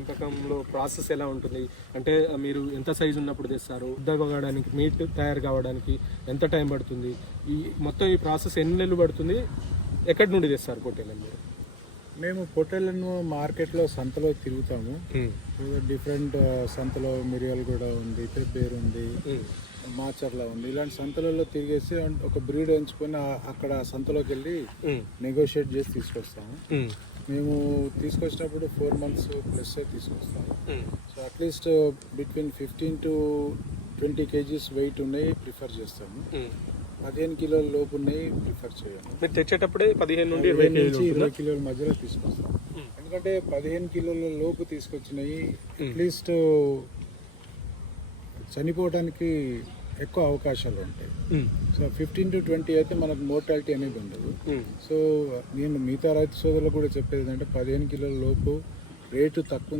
పెంపకంలో ప్రాసెస్ ఎలా ఉంటుంది? అంటే మీరు ఎంత సైజు ఉన్నప్పుడు తెస్తారు, ఉద్దగా కావడానికి, మీట్ తయారు కావడానికి ఎంత టైం పడుతుంది? ఈ మొత్తం ఈ ప్రాసెస్ ఎన్ని నెలలు పడుతుంది? ఎక్కడి నుండి తెస్తారు పొట్టేళ్ళని మీరు? మేము పొట్టేళ్ళను మార్కెట్లో సంతలో తిరుగుతాము. డిఫరెంట్ సంతలో మిర్యాలగూడ ఉంది, పెబ్బేరు ఉంది, మాచర్ల ఉంది. ఇలాంటి సంతలలో తిరిగేసి ఒక బ్రీడ్ ఎంచుకొని అక్కడ సంతలోకి వెళ్ళి నెగోషియేట్ చేసి తీసుకొస్తాము. మేము తీసుకొచ్చినప్పుడు 4 months ప్లస్ తీసుకొస్తాము. So at least between 15 to 20 kgs weight ఉన్నాయి ప్రిఫర్ చేస్తాము. 15 కిలోల లోపు ఉన్నాయి ప్రిఫర్ చేయాలి. మీరు తెచ్చేటప్పుడే 15 నుండి 20 కిలోల మధ్యలో తీసుకొస్తాం. ఎందుకంటే 15 కిలోల లోపు తీసుకొచ్చినాయి అట్లీస్ట్ చనిపోవడానికి ఎక్కువ అవకాశాలు ఉంటాయి. సో 15 to 20 అయితే మనకు మోర్టాలిటీ అనేది ఉండదు. సో నేను మిగతా రైతు సోదరులకు కూడా చెప్పేది ఏంటంటే 15 కిలోల లోపు రేటు తక్కువ